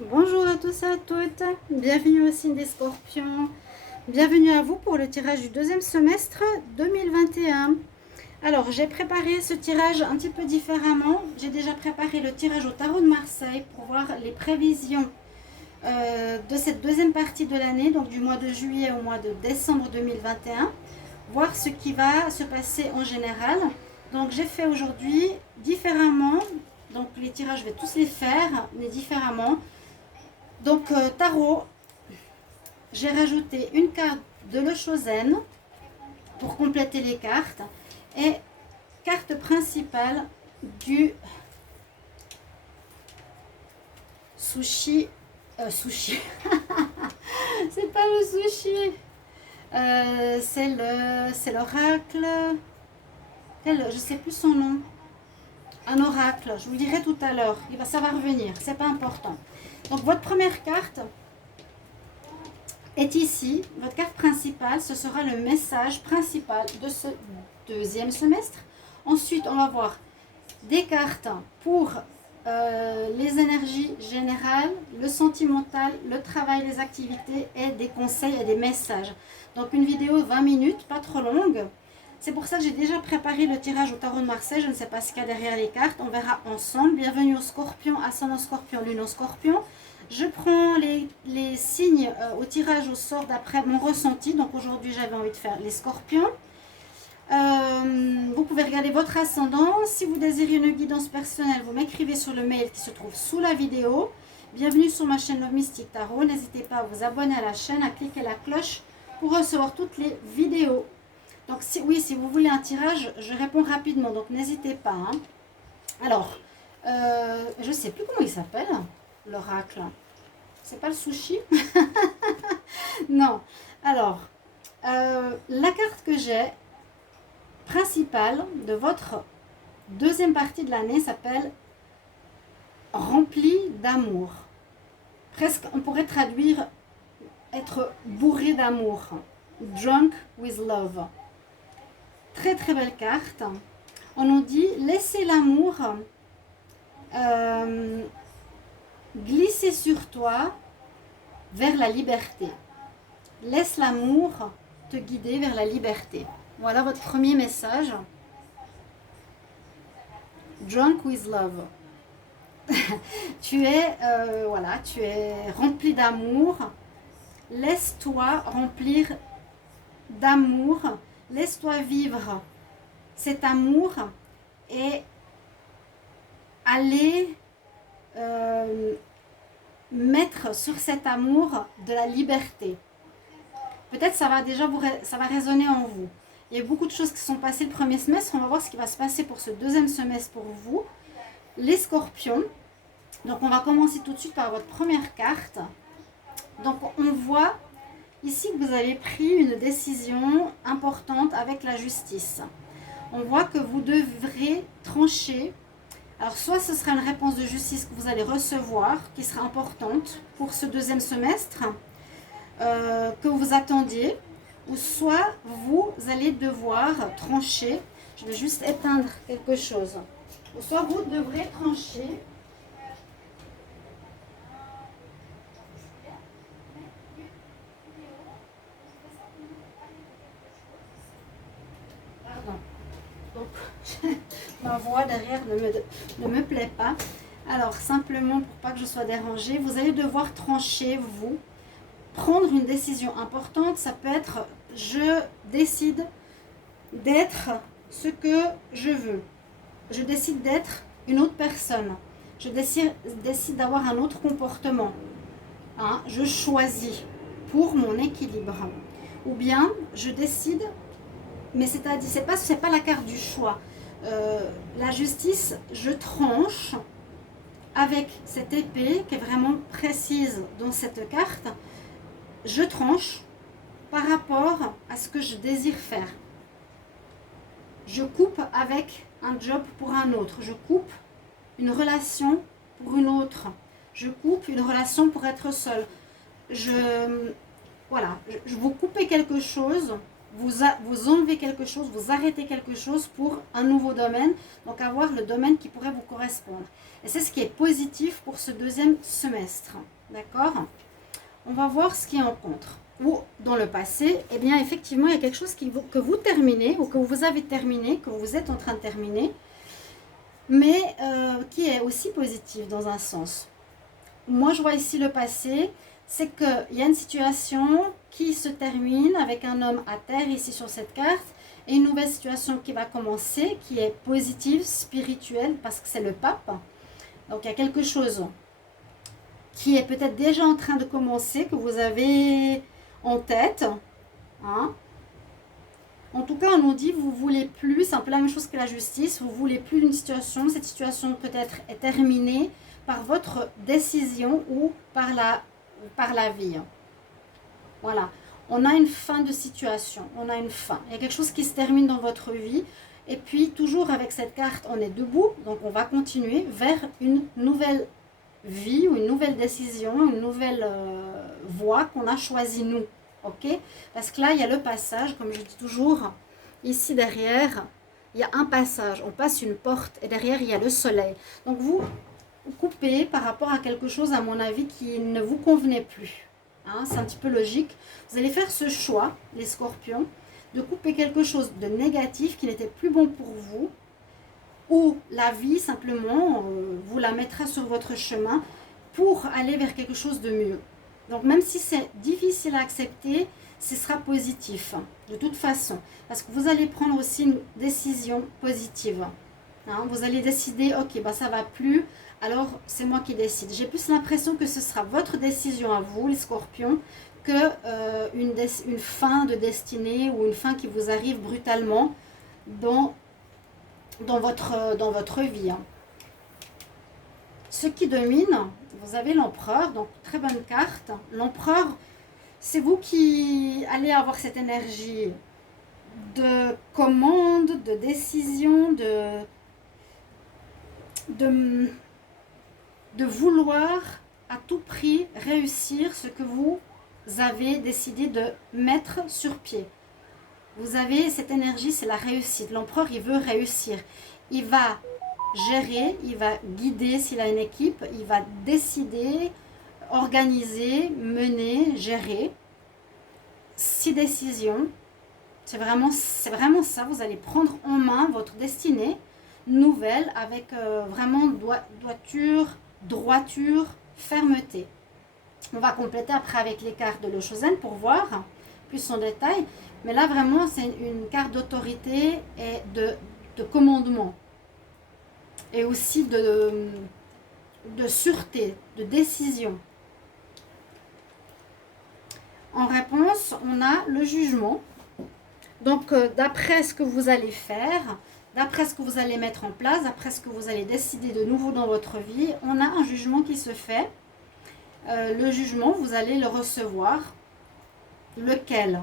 Bonjour à tous et à toutes, bienvenue au signe des Scorpions, bienvenue à vous pour le tirage du deuxième semestre 2021. Alors j'ai préparé ce tirage un petit peu différemment, j'ai déjà préparé le tirage au tarot de Marseille pour voir les prévisions de cette deuxième partie de l'année, donc du mois de juillet au mois de décembre 2021, voir ce qui va se passer en général. Donc j'ai fait aujourd'hui différemment, donc les tirages je vais tous les faire, mais différemment. Donc, tarot, j'ai rajouté une carte de Le Chosen pour compléter les cartes et carte principale du sushi. Sushi, c'est pas le sushi, c'est l'oracle. Je sais plus son nom. Un oracle, je vous le dirai tout à l'heure. Ça va revenir, c'est pas important. Donc, votre première carte est ici, votre carte principale, ce sera le message principal de ce deuxième semestre. Ensuite, on va voir des cartes pour les énergies générales, le sentimental, le travail, les activités et des conseils et des messages. Donc une vidéo 20 minutes, pas trop longue. C'est pour ça que j'ai déjà préparé le tirage au tarot de Marseille. Je ne sais pas ce qu'il y a derrière les cartes. On verra ensemble. Bienvenue au Scorpion, ascendant Scorpion, lune au Scorpion. Je prends les signes au tirage au sort d'après mon ressenti. Donc aujourd'hui, j'avais envie de faire les Scorpions. Vous pouvez regarder votre ascendant. Si vous désirez une guidance personnelle, vous m'écrivez sur le mail qui se trouve sous la vidéo. Bienvenue sur ma chaîne Love Mystic Tarot. N'hésitez pas à vous abonner à la chaîne, à cliquer la cloche pour recevoir toutes les vidéos. Donc si vous voulez un tirage, je réponds rapidement, donc n'hésitez pas. Hein. Alors, je ne sais plus comment il s'appelle, l'oracle. C'est pas le sushi. Non. Alors, la carte que j'ai, principale de votre deuxième partie de l'année, s'appelle rempli d'amour. Presque, on pourrait traduire être bourré d'amour. Drunk with love. Très très belle carte. On nous dit laissez l'amour glisser sur toi vers la liberté. Laisse l'amour te guider vers la liberté. Voilà votre premier message. Drunk with love. Tu es rempli d'amour. Laisse-toi remplir d'amour. Laisse-toi vivre cet amour et aller mettre sur cet amour de la liberté. Peut-être ça va résonner en vous. Il y a beaucoup de choses qui sont passées le premier semestre. On va voir ce qui va se passer pour ce deuxième semestre pour vous, les Scorpions. Donc on va commencer tout de suite par votre première carte. Donc on voit ici que vous avez pris une décision importante avec la justice. On voit que vous devrez trancher. Alors soit ce sera une réponse de justice que vous allez recevoir, qui sera importante pour ce deuxième semestre, que vous attendiez, ou soit vous allez devoir trancher. Je vais juste éteindre quelque chose. Ou soit vous devrez trancher. Pardon. Donc, ma voix derrière ne me plaît pas. Alors, simplement pour pas que je sois dérangée, vous allez devoir trancher, vous. Prendre une décision importante, ça peut être je décide d'être ce que je veux. Je décide d'être une autre personne. Je décide d'avoir un autre comportement. Hein, je choisis pour mon équilibre. Ou bien je décide, mais c'est pas la carte du choix. La justice, je tranche avec cette épée qui est vraiment précise dans cette carte. Je tranche par rapport à ce que je désire faire. Je coupe avec un job pour un autre. Je coupe une relation pour une autre. Je coupe une relation pour être seule. Vous coupez quelque chose vous enlevez quelque chose, vous arrêtez quelque chose pour un nouveau domaine, donc avoir le domaine qui pourrait vous correspondre. Et c'est ce qui est positif pour ce deuxième semestre, d'accord? On va voir ce qui est en contre. Ou dans le passé, eh bien effectivement, il y a quelque chose que vous terminez ou que vous avez terminé, que vous êtes en train de terminer, mais qui est aussi positif dans un sens. Moi, je vois ici le passé, c'est qu'il y a une situation qui se termine avec un homme à terre ici sur cette carte, et une nouvelle situation qui va commencer, qui est positive, spirituelle, parce que c'est le pape. Donc il y a quelque chose qui est peut-être déjà en train de commencer, que vous avez en tête. Hein. En tout cas, on nous dit, vous ne voulez plus, c'est un peu la même chose que la justice, vous ne voulez plus d'une situation, cette situation peut-être est terminée par votre décision ou par la vie. Voilà, on a une fin de situation, on a une fin. Il y a quelque chose qui se termine dans votre vie. Et puis, toujours avec cette carte, on est debout. Donc, on va continuer vers une nouvelle vie ou une nouvelle décision, une nouvelle voie qu'on a choisie nous. Ok? Parce que là, il y a le passage, comme je dis toujours, ici derrière, il y a un passage. On passe une porte et derrière, il y a le soleil. Donc, vous coupez par rapport à quelque chose, à mon avis, qui ne vous convenait plus. Hein, c'est un petit peu logique. Vous allez faire ce choix, les scorpions, de couper quelque chose de négatif qui n'était plus bon pour vous, ou la vie simplement vous la mettra sur votre chemin pour aller vers quelque chose de mieux. Donc même si c'est difficile à accepter, ce sera positif de toute façon, parce que vous allez prendre aussi une décision positive. Hein, vous allez décider, ok, bah ça va plus, alors c'est moi qui décide. J'ai plus l'impression que ce sera votre décision à vous, les scorpions, que une fin de destinée ou une fin qui vous arrive brutalement dans votre vie. Hein. Ce qui domine, vous avez l'empereur, donc très bonne carte. L'empereur, c'est vous qui allez avoir cette énergie de commande, de décision, de vouloir à tout prix réussir ce que vous avez décidé de mettre sur pied. Vous avez cette énergie, c'est la réussite. L'empereur, il veut réussir. Il va gérer, il va guider s'il a une équipe, il va décider, organiser, mener, gérer. 6 décisions. C'est vraiment ça. Vous allez prendre en main votre destinée nouvelle avec vraiment droiture, fermeté. On va compléter après avec les cartes de l'Oshozen pour voir plus en détail. Mais là, vraiment, c'est une carte d'autorité et de commandement. Et aussi de sûreté, de décision. En réponse, on a le jugement. Donc, d'après ce que vous allez faire, d'après ce que vous allez mettre en place, d'après ce que vous allez décider de nouveau dans votre vie, on a un jugement qui se fait. Le jugement, vous allez le recevoir. Lequel ?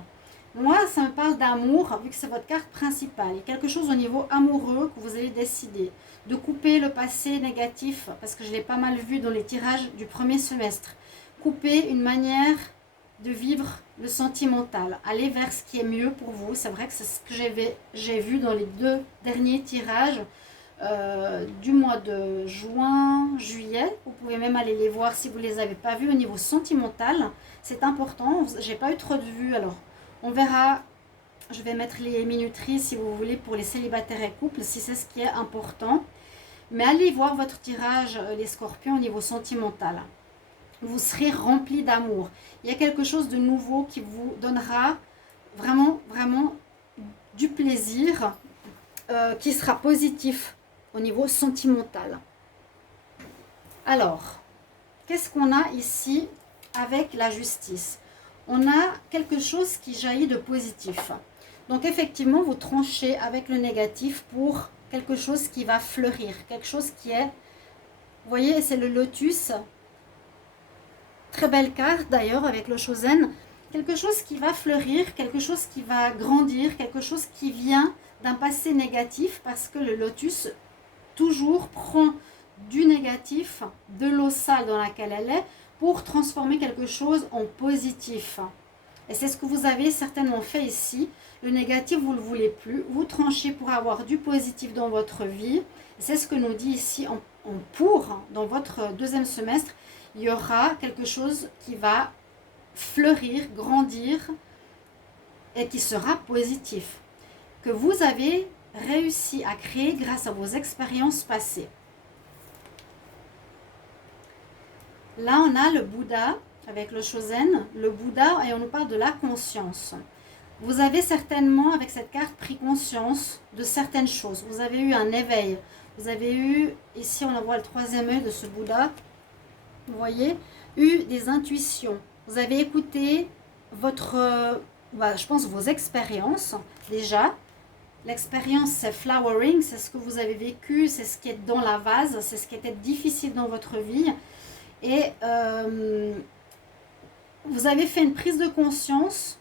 Moi, ça me parle d'amour, vu que c'est votre carte principale. Il y a quelque chose au niveau amoureux que vous allez décider. De couper le passé négatif, parce que je l'ai pas mal vu dans les tirages du premier semestre. Couper une manière de vivre le sentimental. Aller vers ce qui est mieux pour vous. C'est vrai que c'est ce que j'ai vu dans les 2 derniers tirages du mois de juin, juillet. Vous pouvez même aller les voir si vous ne les avez pas vus au niveau sentimental. C'est important. J'ai pas eu trop de vues, alors on verra. Je vais mettre les minuteries si vous voulez pour les célibataires et couples, si c'est ce qui est important. Mais allez voir votre tirage, les scorpions, au niveau sentimental. Vous serez remplis d'amour. Il y a quelque chose de nouveau qui vous donnera vraiment, vraiment du plaisir, qui sera positif au niveau sentimental. Alors, qu'est-ce qu'on a ici avec la justice ? On a quelque chose qui jaillit de positif. Donc effectivement, vous tranchez avec le négatif pour quelque chose qui va fleurir, quelque chose qui est, vous voyez, c'est le lotus. Très belle carte d'ailleurs avec le Shozen. Quelque chose qui va fleurir, quelque chose qui va grandir, quelque chose qui vient d'un passé négatif, parce que le lotus toujours prend du négatif, de l'eau sale dans laquelle elle est, pour transformer quelque chose en positif. Et c'est ce que vous avez certainement fait ici. Le négatif, vous ne le voulez plus. Vous tranchez pour avoir du positif dans votre vie. C'est ce que nous dit ici dans votre deuxième semestre. Il y aura quelque chose qui va fleurir, grandir et qui sera positif. Que vous avez réussi à créer grâce à vos expériences passées. Là, on a le Bouddha avec le Shosen, le Bouddha, et on nous parle de la conscience. Vous avez certainement, avec cette carte, pris conscience de certaines choses. Vous avez eu un éveil. Vous avez eu, ici on voit le troisième œil de ce Bouddha, vous voyez, eu des intuitions. Vous avez écouté je pense vos expériences déjà. L'expérience, c'est flowering, c'est ce que vous avez vécu, c'est ce qui est dans la vase, c'est ce qui était difficile dans votre vie. Et vous avez fait une prise de conscience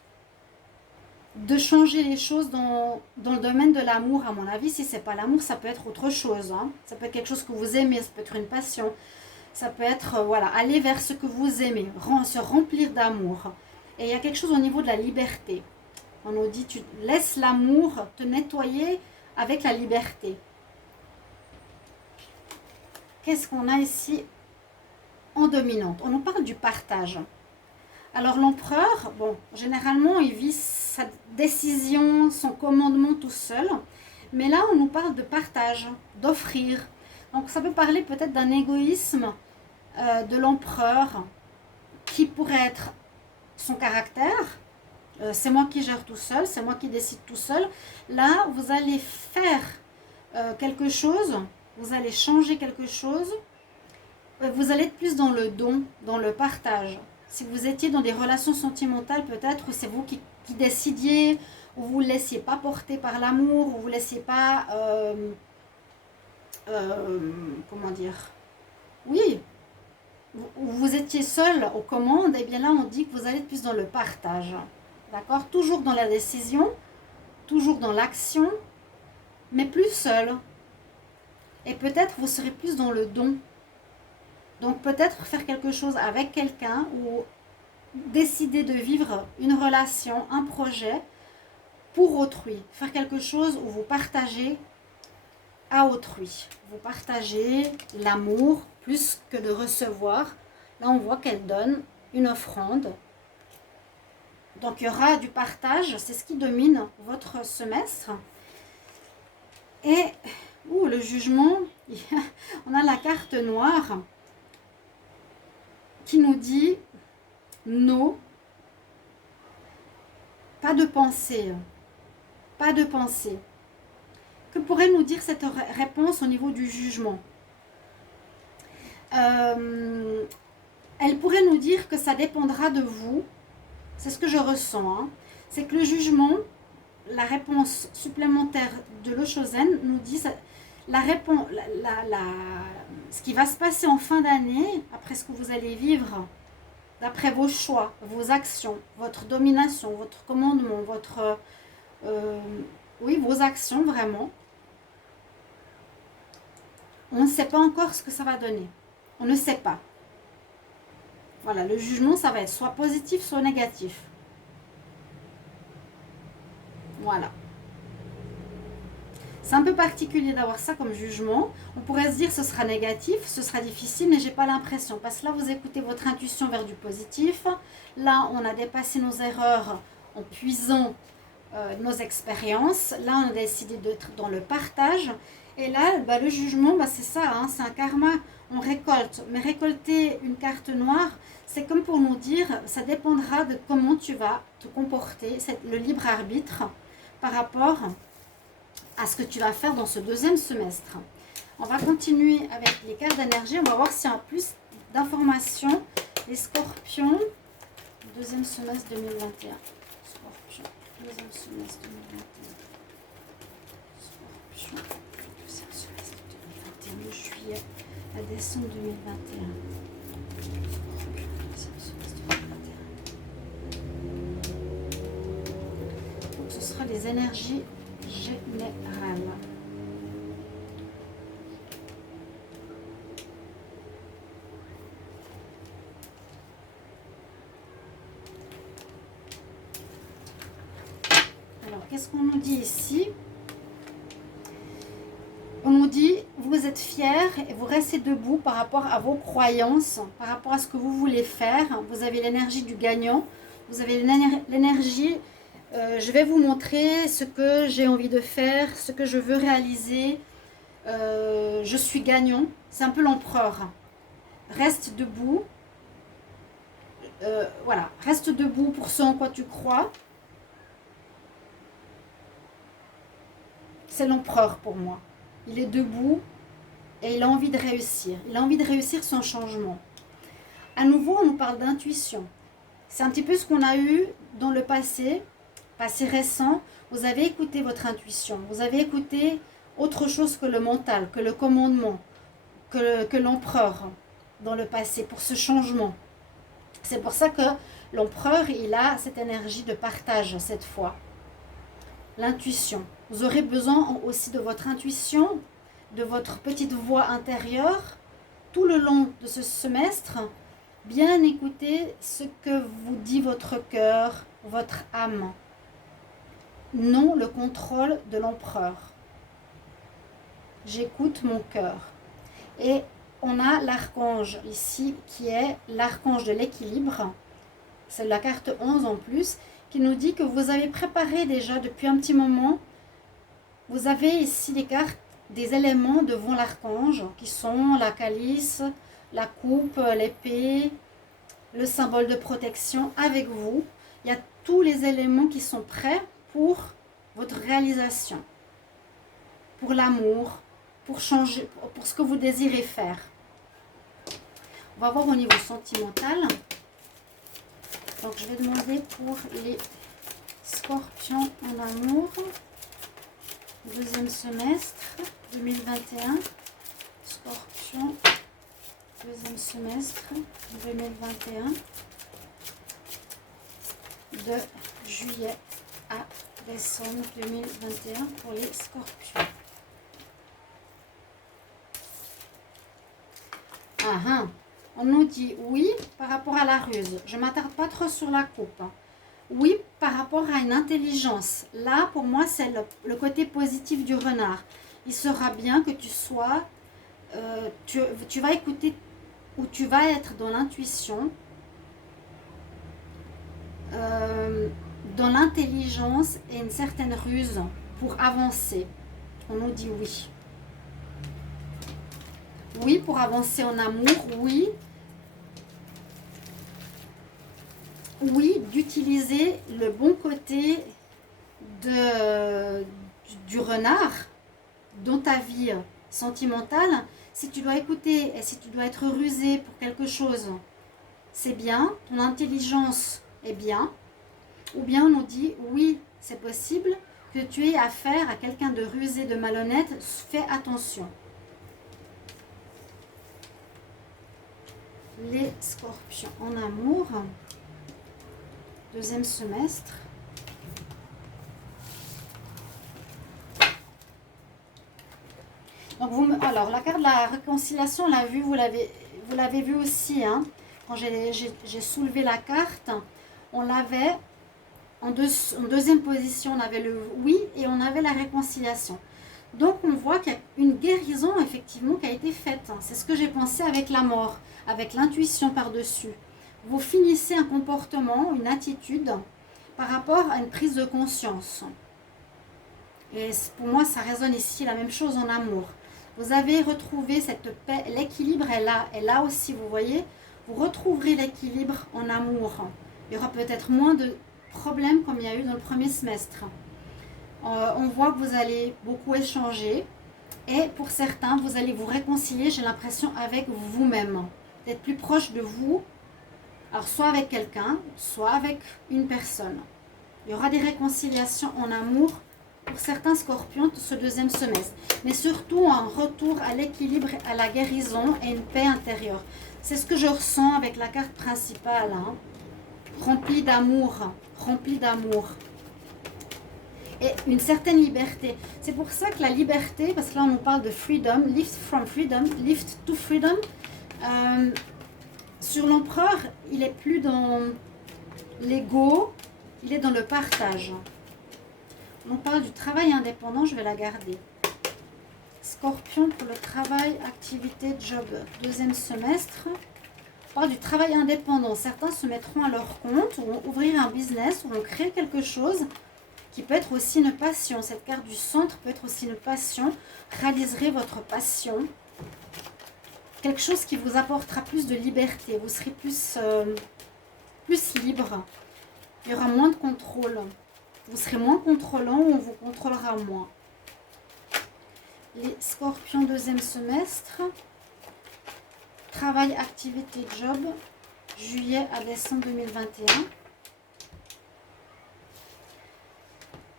de changer les choses dans le domaine de l'amour, à mon avis. Si ce n'est pas l'amour, ça peut être autre chose. Hein. Ça peut être quelque chose que vous aimez, ça peut être une passion. Ça peut être, aller vers ce que vous aimez, se remplir d'amour. Et il y a quelque chose au niveau de la liberté. On nous dit, tu laisses l'amour te nettoyer avec la liberté. Qu'est-ce qu'on a ici en dominante? On nous parle du partage. Alors l'empereur, généralement, il vit sa décision, son commandement tout seul. Mais là, on nous parle de partage, d'offrir. Donc ça peut parler peut-être d'un égoïsme de l'empereur qui pourrait être son caractère. C'est moi qui gère tout seul, c'est moi qui décide tout seul. Là, vous allez faire quelque chose, vous allez changer quelque chose. Vous allez être plus dans le don, dans le partage. Si vous étiez dans des relations sentimentales, peut-être c'est vous qui décidiez, ou vous ne laissiez pas porter par l'amour, ou vous ne laissiez pas... comment dire? Oui, vous étiez seul aux commandes, et bien là on dit que vous allez être plus dans le partage. D'accord? Toujours dans la décision, toujours dans l'action, mais plus seul. Et peut-être vous serez plus dans le don. Donc peut-être faire quelque chose avec quelqu'un ou décider de vivre une relation, un projet pour autrui. Faire quelque chose où vous partagez à autrui. Vous partagez l'amour plus que de recevoir. Là on voit qu'elle donne une offrande. Donc il y aura du partage, c'est ce qui domine votre semestre. Et le jugement, on a la carte noire qui nous dit non, pas de pensée, pas de pensée. Que pourrait nous dire cette réponse au niveau du jugement? Elle pourrait nous dire que ça dépendra de vous. C'est ce que je ressens. Hein. C'est que le jugement, la réponse supplémentaire de l'Oshozen nous dit la réponse, ce qui va se passer en fin d'année, après ce que vous allez vivre, d'après vos choix, vos actions, votre domination, votre commandement, vos actions vraiment. On ne sait pas encore ce que ça va donner. On ne sait pas. Voilà, le jugement, ça va être soit positif, soit négatif. Voilà. C'est un peu particulier d'avoir ça comme jugement. On pourrait se dire ce sera négatif, ce sera difficile, mais j'ai pas l'impression. Parce que là, vous écoutez votre intuition vers du positif. Là, on a dépassé nos erreurs en puisant nos expériences. Là, on a décidé d'être dans le partage. Et là, le jugement, c'est ça, hein, c'est un karma. On récolte. Mais récolter une carte noire, c'est comme pour nous dire, ça dépendra de comment tu vas te comporter. C'est le libre arbitre par rapport à ce que tu vas faire dans ce deuxième semestre. On va continuer avec les cartes d'énergie. On va voir s'il y a plus d'informations. Les scorpions, deuxième semestre 2021. Scorpion, deuxième semestre 2021. Scorpion, deuxième semestre 2021. De juillet à décembre 2021. Scorpion, deuxième semestre 2021. Donc ce sera les énergies générales. qu'est-ce qu'on nous dit ici? On nous dit, vous êtes fiers et vous restez debout par rapport à vos croyances, par rapport à ce que vous voulez faire. Vous avez l'énergie du gagnant, vous avez l'énergie, je vais vous montrer ce que j'ai envie de faire, ce que je veux réaliser. Je suis gagnant, c'est un peu l'empereur. Reste debout, voilà, reste debout pour ce en quoi tu crois. C'est l'empereur pour moi. Il est debout et il a envie de réussir. Il a envie de réussir son changement. À nouveau, on nous parle d'intuition. C'est un petit peu ce qu'on a eu dans le passé récent. Vous avez écouté votre intuition. Vous avez écouté autre chose que le mental, que le commandement, que l'empereur dans le passé pour ce changement. C'est pour ça que l'empereur, il a cette énergie de partage cette fois. L'intuition. Vous aurez besoin aussi de votre intuition, de votre petite voix intérieure, tout le long de ce semestre. Bien écouter ce que vous dit votre cœur, votre âme. Non le contrôle de l'empereur. J'écoute mon cœur. Et on a l'archange ici, qui est l'archange de l'équilibre. C'est la carte 11 en plus, qui nous dit que vous avez préparé déjà depuis un petit moment. Vous avez ici les cartes des éléments devant l'archange, qui sont la calice, la coupe, l'épée, le symbole de protection avec vous. Il y a tous les éléments qui sont prêts pour votre réalisation, pour l'amour, pour changer, pour ce que vous désirez faire. On va voir au niveau sentimental. Donc je vais demander pour les scorpions en amour. Deuxième semestre 2021, Scorpion, deuxième semestre 2021, de juillet à décembre 2021 pour les Scorpions. On nous dit oui par rapport à la ruse. Je ne m'attarde pas trop sur la coupe. Oui, par rapport à une intelligence. Là, pour moi, c'est le côté positif du renard. Il sera bien que tu sois... tu vas écouter ou tu vas être dans l'intuition, dans l'intelligence et une certaine ruse pour avancer. On nous dit oui. Oui, pour avancer en amour, oui. Oui, d'utiliser le bon côté du renard dans ta vie sentimentale. Si tu dois écouter et si tu dois être rusé pour quelque chose, c'est bien, ton intelligence est bien. Ou bien on nous dit, oui, c'est possible que tu aies affaire à quelqu'un de rusé, de malhonnête, fais attention. Les scorpions en amour. Deuxième semestre. Donc alors la carte de la réconciliation, on l'a vu, vous l'avez vu aussi, hein, quand j'ai soulevé la carte, on l'avait en deuxième position, on avait le oui et on avait la réconciliation. Donc on voit qu'il y a une guérison effectivement qui a été faite. C'est ce que j'ai pensé avec la mort, avec l'intuition par-dessus. Vous finissez un comportement, une attitude par rapport à une prise de conscience. Et pour moi, ça résonne ici la même chose en amour. Vous avez retrouvé cette paix, l'équilibre est là. Et là aussi, vous voyez, vous retrouverez l'équilibre en amour. Il y aura peut-être moins de problèmes comme il y a eu dans le premier semestre. On voit que vous allez beaucoup échanger. Et pour certains, vous allez vous réconcilier, j'ai l'impression, avec vous-même. D'être plus proche de vous. Alors, soit avec quelqu'un, soit avec une personne. Il y aura des réconciliations en amour pour certains scorpions ce deuxième semestre. Mais surtout, un retour à l'équilibre, à la guérison et une paix intérieure. C'est ce que je ressens avec la carte principale. Hein. Remplie d'amour. Remplie d'amour. Et une certaine liberté. C'est pour ça que la liberté, parce que là on nous parle de freedom, lift from freedom, lift to freedom. Sur l'empereur, il est plus dans l'ego, il est dans le partage. On parle du travail indépendant, je vais la garder. Scorpion pour le travail, activité, job, deuxième semestre. On parle du travail indépendant. Certains se mettront à leur compte, ou vont ouvrir un business, ou vont créer quelque chose qui peut être aussi une passion. Cette carte du centre peut être aussi une passion. Réaliserez votre passion. Quelque chose qui vous apportera plus de liberté. Vous serez plus libre. Il y aura moins de contrôle. Vous serez moins contrôlant ou on vous contrôlera moins. Les scorpions deuxième semestre. Travail, activité, job. Juillet à décembre 2021.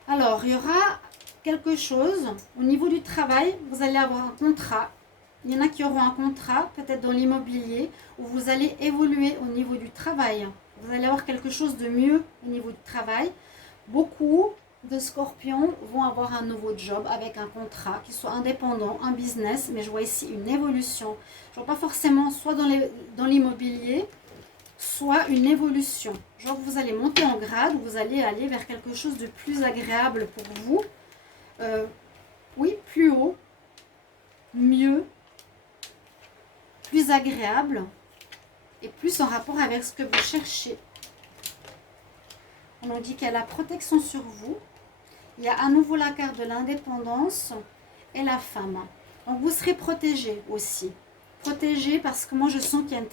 Alors, il y aura quelque chose au niveau du travail. Vous allez avoir un contrat. Il y en a qui auront un contrat, peut-être dans l'immobilier, où vous allez évoluer au niveau du travail. Vous allez avoir quelque chose de mieux au niveau du travail. Beaucoup de scorpions vont avoir un nouveau job avec un contrat, qui soit indépendant, un business, mais je vois ici une évolution. Je ne vois pas forcément soit dans l'immobilier, soit une évolution. Genre vous allez monter en grade, vous allez aller vers quelque chose de plus agréable pour vous. Oui, plus haut, mieux, plus agréable et plus en rapport avec ce que vous cherchez. On nous dit qu'il y a la protection sur vous. Il y a à nouveau la carte de l'indépendance et la femme. Donc vous serez protégé aussi. Protégé parce que moi je sens qu'il y a un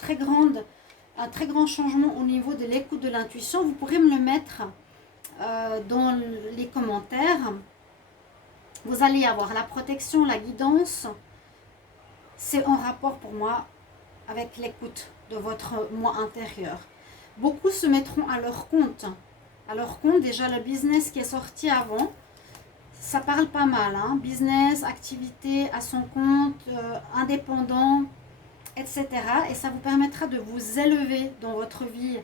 très grand changement au niveau de l'écoute de l'intuition. Vous pourrez me le mettre dans les commentaires. Vous allez avoir la protection, la guidance. C'est en rapport pour moi avec l'écoute de votre moi intérieur. Beaucoup se mettront à leur compte. À leur compte, déjà le business qui est sorti avant, ça parle pas mal. Hein? Business, activité, à son compte, indépendant, etc. Et ça vous permettra de vous élever dans votre vie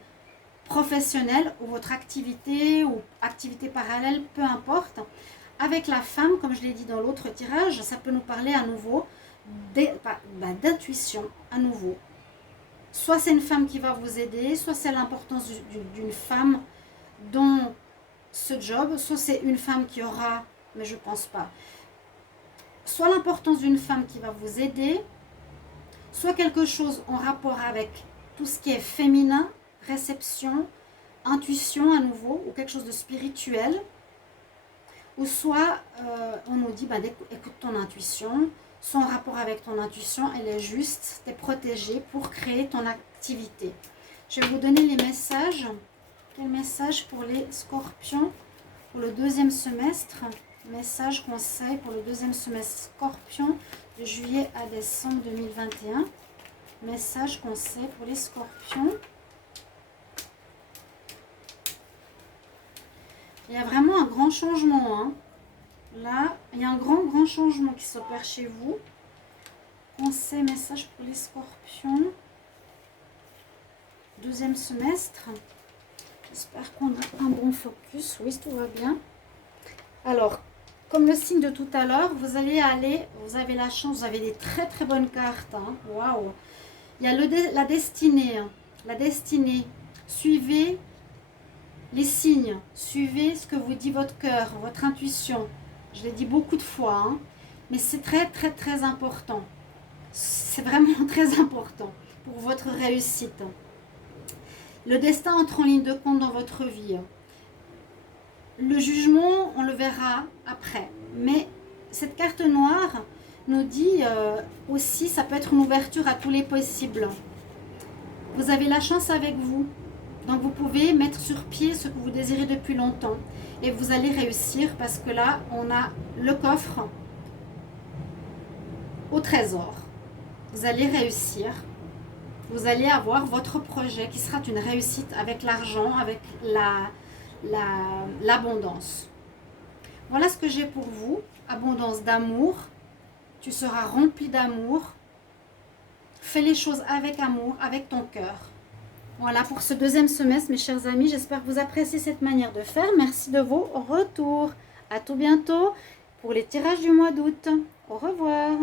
professionnelle ou votre activité ou activité parallèle, peu importe. Avec la femme, comme je l'ai dit dans l'autre tirage, ça peut nous parler à nouveau d'intuition, à nouveau. Soit c'est une femme qui va vous aider, soit c'est l'importance d'une femme dans ce job, soit c'est une femme qui aura, mais je ne pense pas, soit l'importance d'une femme qui va vous aider, soit quelque chose en rapport avec tout ce qui est féminin, réception, intuition à nouveau, ou quelque chose de spirituel, ou soit on nous dit, écoute ton intuition, soit en rapport avec ton intuition, elle est juste, tu es protégé pour créer ton activité. Je vais vous donner les messages. Quel message pour les scorpions pour le deuxième semestre? Message, conseil pour le deuxième semestre scorpion de juillet à décembre 2021. Message, conseil pour les scorpions. Il y a vraiment un grand changement. Hein. Là, il y a un grand changement qui s'opère chez vous. Conseil, message pour les scorpions. Deuxième semestre. J'espère qu'on a un bon focus. Oui, tout va bien. Alors, comme le signe de tout à l'heure, vous allez aller, vous avez la chance, vous avez des très bonnes cartes. Hein. Waouh! Il y a la destinée. Hein. La destinée. Suivez les signes. Suivez ce que vous dit votre cœur, votre intuition. Je l'ai dit beaucoup de fois. Hein. Mais c'est très important. C'est vraiment très important pour votre réussite. Le destin entre en ligne de compte dans votre vie. Le jugement, on le verra après. Mais cette carte noire nous dit aussi, ça peut être une ouverture à tous les possibles. Vous avez la chance avec vous. Donc vous pouvez mettre sur pied ce que vous désirez depuis longtemps. Et vous allez réussir parce que là, on a le coffre au trésor. Vous allez réussir. Vous allez avoir votre projet qui sera une réussite avec l'argent, avec l'abondance. Voilà ce que j'ai pour vous. Abondance d'amour. Tu seras rempli d'amour. Fais les choses avec amour, avec ton cœur. Voilà pour ce deuxième semestre, mes chers amis. J'espère que vous appréciez cette manière de faire. Merci de vos retours. À tout bientôt pour les tirages du mois d'août. Au revoir.